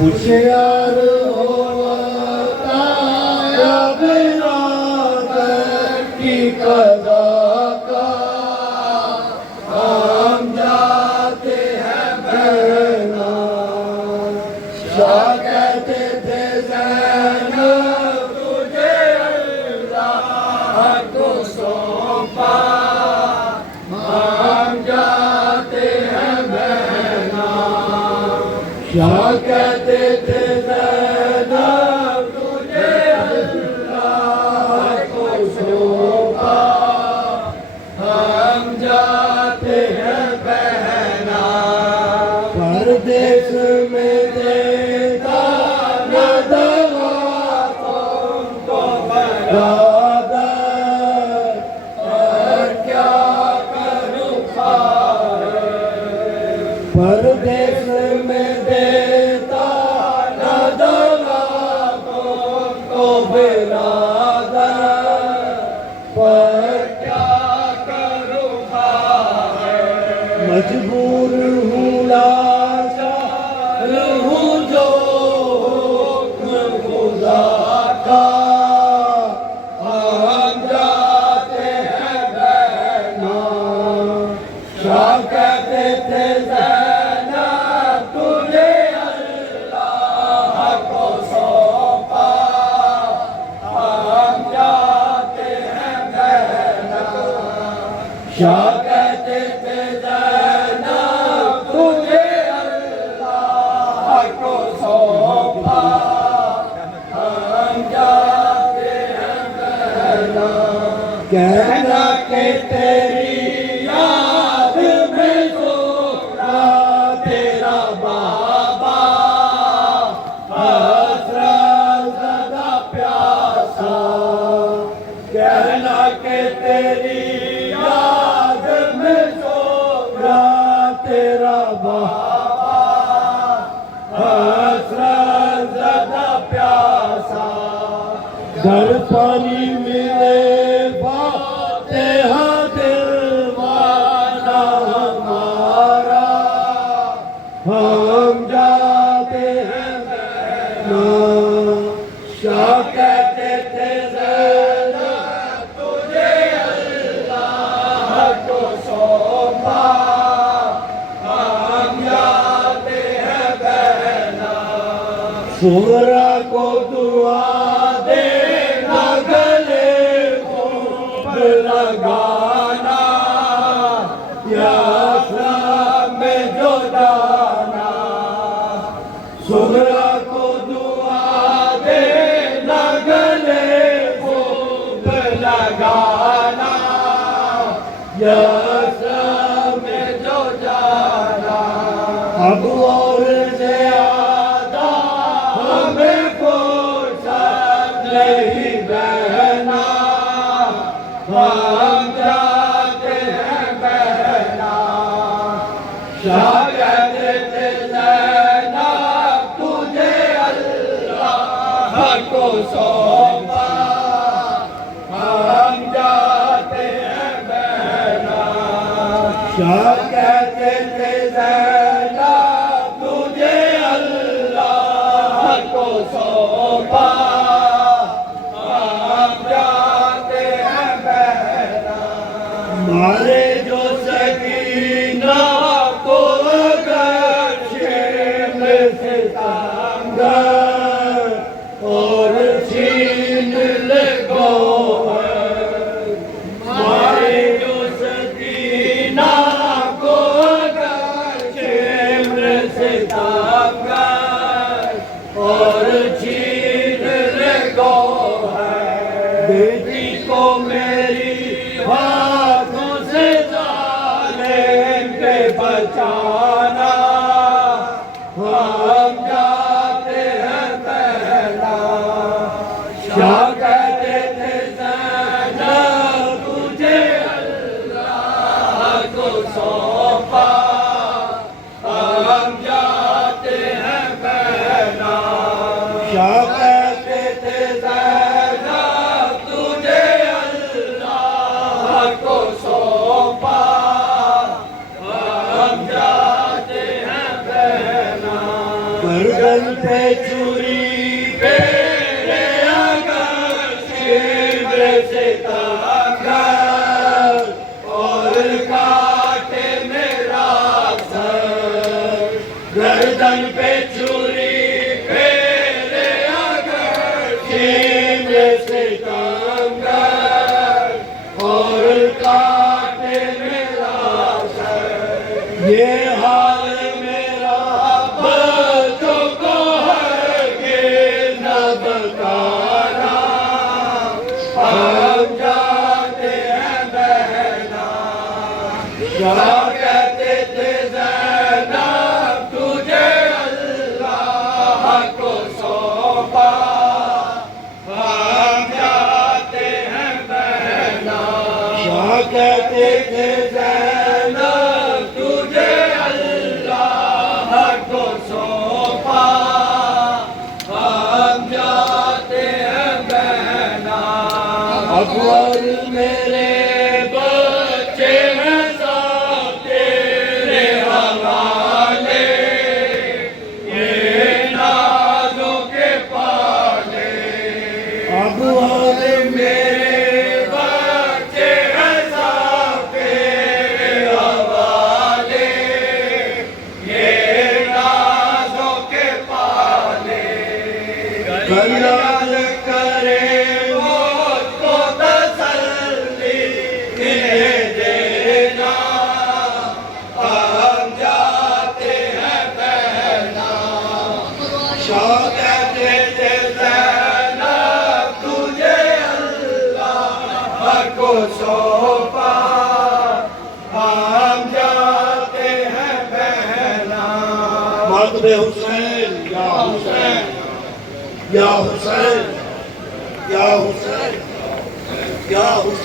होशियार होता या बिरादर की कदा का हम जाते हैं बहना। शाह कहते थे ज़ैनब तुझे अल्लाह को सौंपा, हम जाते हैं बहना। शाह कहते थे ज़ैनब तुझे अल्लाह को सौंपा, हम जाते हैं बहना। परदेश में देता न दवा तुमको बरादर, और क्या करूं खाए। परदेश में देता न दवा तुमको बरादर, पर क्या करूं खाए। मजबूर हूँ लाचार हूँ जो हुक्म खुदा का, हम जाते हैं बहना। शाह कहते थे ज़ैनब तुझे अल्लाह को सौंपा, हम जाते हैं बहना। शाह कहते थे ज़ैनब तुझे अल्लाह को सौंपा, हम जाते हैं बहना। कहना कि तेरी याद में सोता तेरा बाबा, हसरत ज़दा प्यासा। कहना कि तेरी याद में सोता तेरा बाबा, हसरत ज़दा प्यासा। घर पानी मिले तेहा दिलवाना हमारा, हम जाते हैं बहना। शाह कहते थे ज़ैनब तुझे अल्लाह को सौंपा, हम जाते हैं बहना। सुगरा को दुआ देना गले को लगाना, या आसरां में जो जाना। सुगरा को दुआ देना गले को लगाना, या आसरां में जो जाना। अब और ज़्यादा हमें फुर्सत नहीं बहना, हम जाते हैं बहना। शाह कहते थे ज़ैनब तुझे अल्लाह को सौंपा, हम जाते हैं बहना। शाह कहते थे ज़ैनब तुझे अल्लाह को सौंपा, हम जाते हैं बहना। मारे जो सकीना को अगर छीन सितमगर, और छीन ले गौहर। मारे जो सकीना को अगर छीन सितमगर, और छीन ले गौहर। बेटी को मेरी हाथों से जालिम के बचाना, हम जाते हैं बहना। शाह कहते थे ज़ैनब तुझे अल्लाह को सौंपा, हम जाते हैं बहना। शाह कहते थे ज़ैनब तुझे शाह कहते थे ज़ैनब तुझे अल्लाह को सौंपा, हम जाते हैं बहना। शाह कहते थे ज़ैनब तुझे अल्लाह को सौंपा, हम जाते हैं बहना। अकबर मेरे बच्चे हैं सब तेरे हवाले, ये नाज़ों के पाले। अकबर मेरे बच्चे हैं सब तेरे हवाले, ये नाज़ों के पाले। कल्याण करे मुझको तसल्ली इन्हें देना, हम जाते हैं बहना। शाह कहते थे ज़ैनब तुझे अल्लाह को सौंपा, हम जाते हैं बहना। मर्द हुसैन या हुसैन या हुसैन या हुसैन या हुसैन।